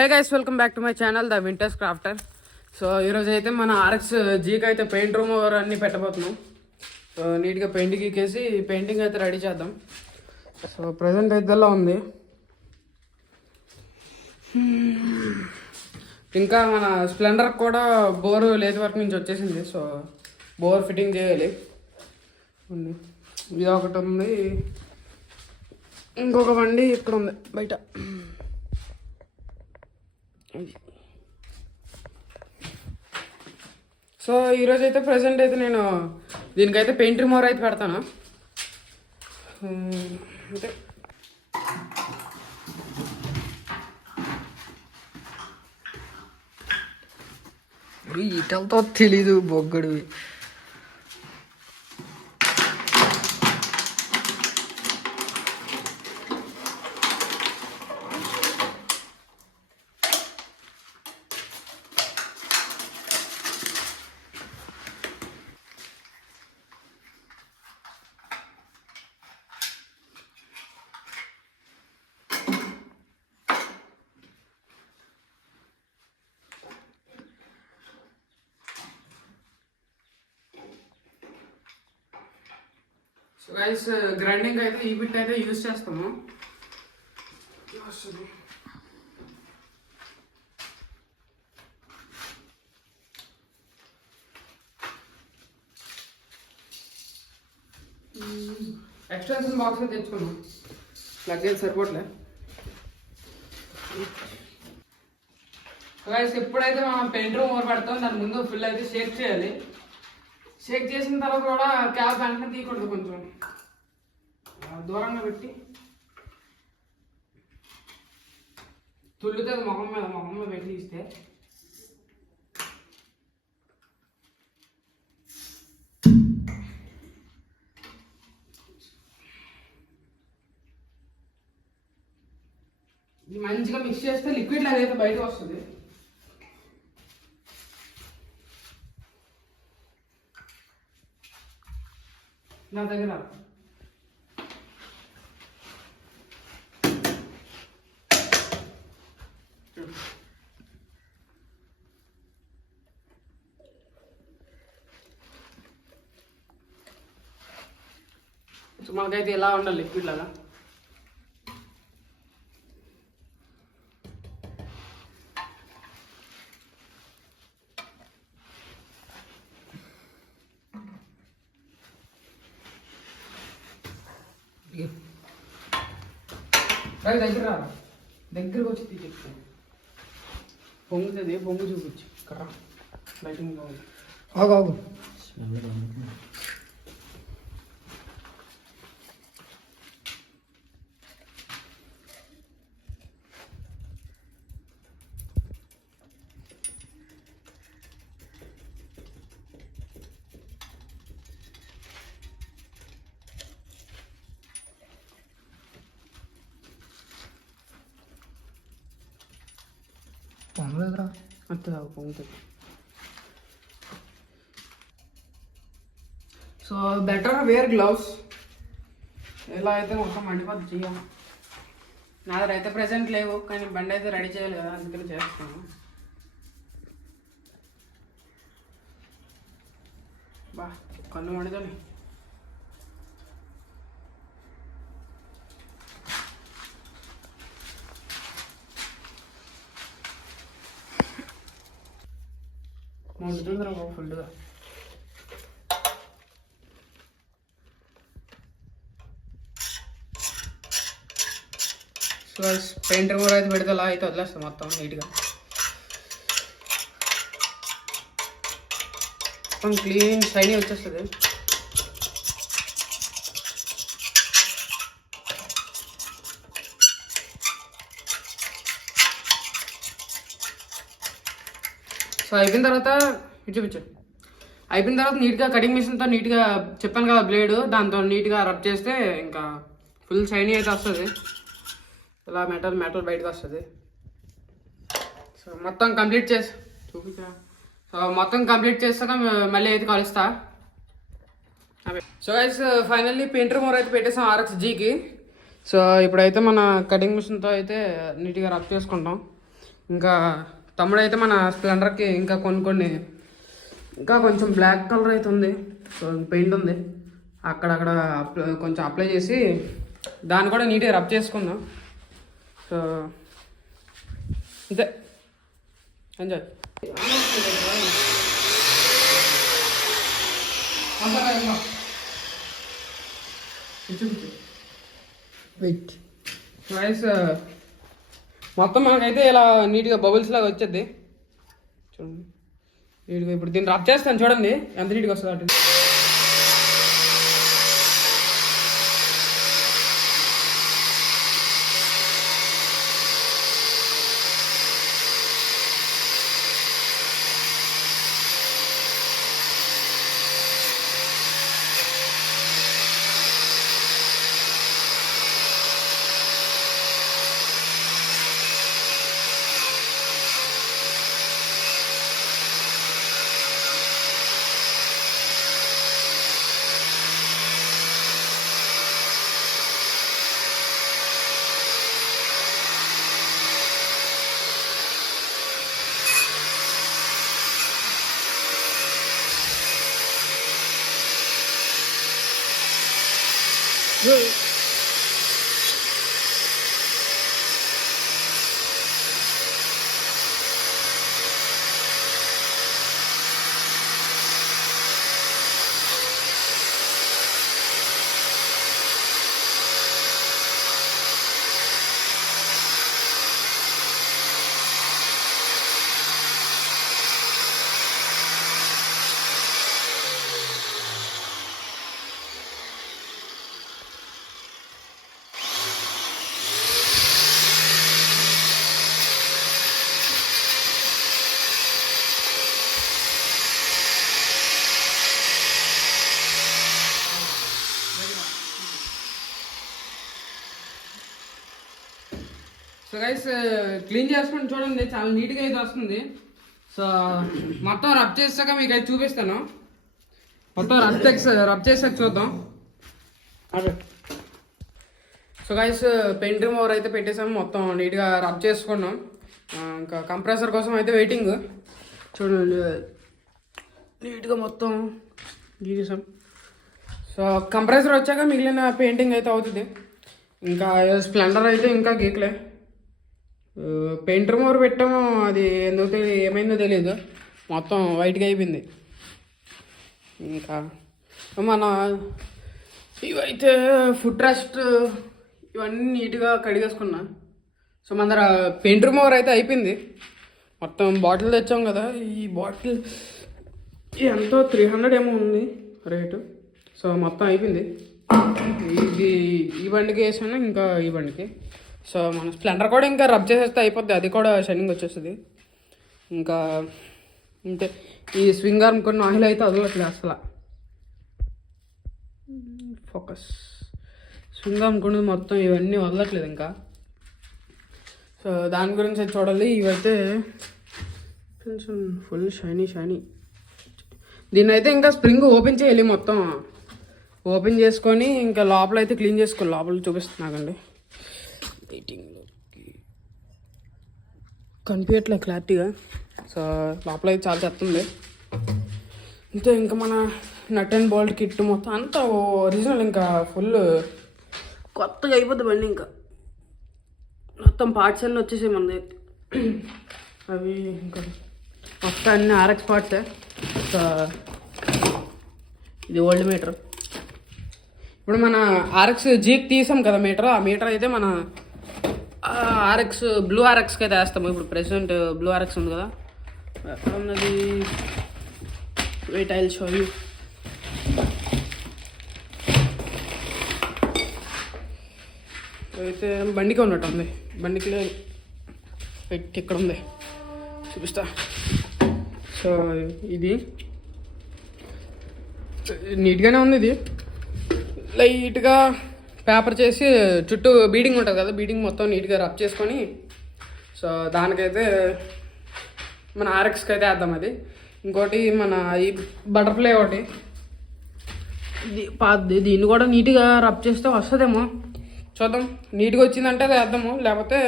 Hey guys, welcome back to my channel the winters crafter. So ఈరోజు అయితే మన RX జీకి అయితే పెయింట్ రూమ్ అన్నీ పెట్టబోతున్నాం. సో నీట్గా పెయింట్ గీకేసి పెయింటింగ్ అయితే రెడీ చేద్దాం. సో ప్రజెంట్ అయితే ఇలా ఉంది. ఇంకా మన స్ప్లెండర్ కూడా బోర్ లేదు వర్క్ నుంచి వచ్చేసింది. సో బోర్ ఫిట్టింగ్ చేయాలి. ఇది ఒకటి ఉంది, ఇంకొక బండి ఇక్కడ ఉంది బయట. సో ఈరోజు అయితే ప్రజెంట్ అయితే నేను దీనికైతే పెయింట్ రిమూవర్ అయితే పెడతాను. అంటే ఇటలతో తెలీదు బొగ్గడివి. సో గైస్, గ్రైండింగ్ అయితే ఈ బిట్ అయితే యూజ్ చేస్తాము. ఎక్స్టెన్షన్ బాక్స్ అయితే తెచ్చుకున్నాం, ప్లగ్ అయితే సరిపోట్లే. గైస్, ఎప్పుడైతే మనం పెయింట్ రూమ్ ఓవర్ పెడతాం దాని ముందు ఫుల్ అయితే షేక్ చేయాలి. షేక్ చేసిన తర్వాత కూడా క్యాప్ వెంటనే తీయకూడదు, కొంచెం దూరంగా పెట్టి తుల్లుతుంది మొహం మీద పెట్టి తీస్తే. ఇది మంచిగా మిక్స్ చేస్తే లిక్విడ్ లాగా అయితే బయటకు వస్తుంది. నా దగ్గర మనకైతే ఎలా ఉండాలి లిక్విడ్ లాగా. దగ్గరకు వచ్చి తీసేస్తాను. పొంగుతుంది, పొంగు చూపించు. కర్ర లైటింగ్ బాగుంది. ఆగు పొంగలేదురా, అంతే పొంగుతుంది. So better wear gloves. ఎలా అయితే మొత్తం మండిపోద్ది చెయ్యాలి. నా దగ్గర అయితే ప్రెసెంట్ లేవు, కానీ బండి అయితే రెడీ చేయాలి కదా, అందుకని చేస్తాను. బా కళ్ళు మండుతుంది. మండుతుందిరా బాబు ఫుల్గా. సో పెయింటర్ కూడా అయితే పెడితే అలా అయితే వదిలేస్తాం మొత్తం నీట్గా, మొత్తం క్లీన్ షైనీ వచ్చేస్తుంది. సో అయిపోయిన తర్వాత చూపించు. అయిపోయిన తర్వాత నీట్గా కటింగ్ మిషన్తో నీట్గా చెప్పాను కదా బ్లేడ్, దాంతో నీట్గా రబ్ చేస్తే ఇంకా ఫుల్ షైనీ అయితే వస్తుంది. ఇలా మెటల్ బయటకు వస్తుంది. సో మొత్తం కంప్లీట్ చేసి చూపించా. సో మొత్తం కంప్లీట్ చేస్తాక మళ్ళీ అయితే కలుస్తా. So guys, finally paint rumour అయితే పెట్టేసాం ఆర్ఎక్స్ జీకి. సో ఇప్పుడైతే మన కటింగ్ మిషన్తో అయితే నీట్గా రబ్ చేసుకుంటాం. ఇంకా తమ్ముడు అయితే మన స్ప్లెండర్కి ఇంకా కొన్ని ఇంకా కొంచెం బ్లాక్ కలర్ అయితే ఉంది. సో పెయింట్ ఉంది అక్కడక్కడ కొంచెం అప్లై చేసి దాన్ని కూడా నీట్గా రబ్ చేసుకుందాం. సో అంతే, ఎంజాయ్. వెయిట్ వాయిస్ మొత్తం మనకైతే ఇలా నీట్గా బబుల్స్ లాగా వచ్చేది చూడండి నీట్గా. ఇప్పుడు దీన్ని రబ్ చేస్తాను చూడండి ఎంత నీట్గా వస్తుంది అటు. సో గైస్ క్లీన్ చేసుకుని చూడండి చాలా నీట్గా అయితే వస్తుంది. సో మొత్తం రబ్ చేసాక మీకు అయితే చూపిస్తాను. మొత్తం రబ్ చేసాక చూద్దాం. అదే సో గైస్ పెయింట్ రిమూవర్ అయితే పెట్టేసాము, మొత్తం నీట్గా రబ్ చేసుకున్నాం. ఇంకా కంప్రెసర్ కోసం అయితే వెయిటింగ్. చూడండి నీట్గా మొత్తం గీసాం. సో కంప్రెసర్ వచ్చాక మిగిలిన పెయింటింగ్ అయితే అవుతుంది. ఇంకా స్ప్లెండర్ అయితే ఇంకా గీకలే. పెయింట్ రిమూవర్ పెట్టాము, అది ఎందుకు ఏమైందో తెలియదు, మొత్తం వైట్గా అయిపోయింది. ఇంకా మన ఇవైతే ఫుడ్ రెస్ట్ ఇవన్నీ నీట్గా కడిగేసుకున్నా. సో మన దగ్గర పెయింట్ రిమూవర్ అయితే అయిపోయింది. మొత్తం బాటిల్ తెచ్చాం కదా, ఈ బాటిల్ ఎంతో 300 ఏమో ఉంది రేటు. సో మొత్తం అయిపోయింది. ఇది ఈ బండికి వేసాను, ఇంకా ఈ బండికి. సో మన స్ప్లెండర్ కూడా ఇంకా రబ్ చేసేస్తే అయిపోద్ది, అది కూడా షైనింగ్ వచ్చేస్తుంది. ఇంకా అంతే. ఈ స్వింగ్ ఆర్మ్ కొన్ని ఆయిల్ అయితే వదలట్లేదు అసలు. ఫోకస్ స్వింగ్ ఆర్మ్ కొన్ని మొత్తం ఇవన్నీ వదలట్లేదు ఇంకా. సో దాని గురించి చూడాలి. ఇవైతే కొంచెం ఫుల్ షైనీ. దీన్ని అయితే ఇంకా స్ప్రింగ్ ఓపెన్ చేయాలి, మొత్తం ఓపెన్ చేసుకొని ఇంకా లోపల అయితే క్లీన్ చేసుకోవాలి. లోపల చూపిస్తున్నాకండి, వెయిటింగ్లోకి కనిపించట్లేదు క్లారిటీగా. సో లోపల అయితే చాలా చెత్తుంది. అంతే. ఇంకా మన నట్ అండ్ బోల్ట్ కిట్ మొత్తం అంతా ఒరిజినల్, ఇంకా ఫుల్ కొత్తగా అయిపోద్ది బండి. ఇంకా మొత్తం పార్ట్స్ అన్నీ వచ్చేసాయి మన దగ్గర. అవి ఇంకా మొత్తం అన్ని RX పార్ట్సే. సో ఇది ఓల్డ్ మీటర్. ఇప్పుడు మన RX జీకి తీసాం కదా మీటర్, ఆ మీటర్ అయితే మన RX బ్లూ RXకి అయితే వేస్తాము. ఇప్పుడు ప్రెసెంట్ బ్లూ RX ఉంది కదా, ఎక్కడ ఉన్నది, wait I will show you. అయితే బండికి ఉన్నట్టు ఉంది, బండికి లేదు, ఇక్కడ ఉంది, చూపిస్తా. సో ఇది నీట్గానే ఉంది. ఇది లైట్గా పేపర్ చేసి చుట్టూ బీడింగ్ ఉంటుంది కదా, బీడింగ్ మొత్తం నీట్గా రబ్ చేసుకొని, సో దానికైతే మన RXకి అయితే వేద్దాం. అది ఇంకోటి మన ఈ బటర్ఫ్లై ఒకటి, ఇది పాతది, దీన్ని కూడా నీట్గా రబ్ చేస్తే వస్తుందేమో చూద్దాం. నీట్గా వచ్చిందంటే అది వేద్దాము, లేకపోతే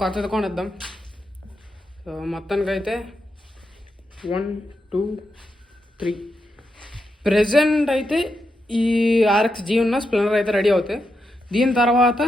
కొత్తది కొనిద్దాం. సో మొత్తానికైతే 1 2 3 ప్రెజెంట్ అయితే ఈ RX-G ఉన్న స్ప్లెండర్ అయితే రెడీ అవుతాయి. దీని తర్వాత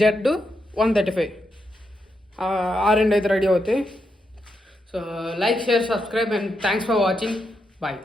Z135 ఆ రెండు అయితే రెడీ అవుతాయి. So like, share, subscribe and thanks for watching. Bye.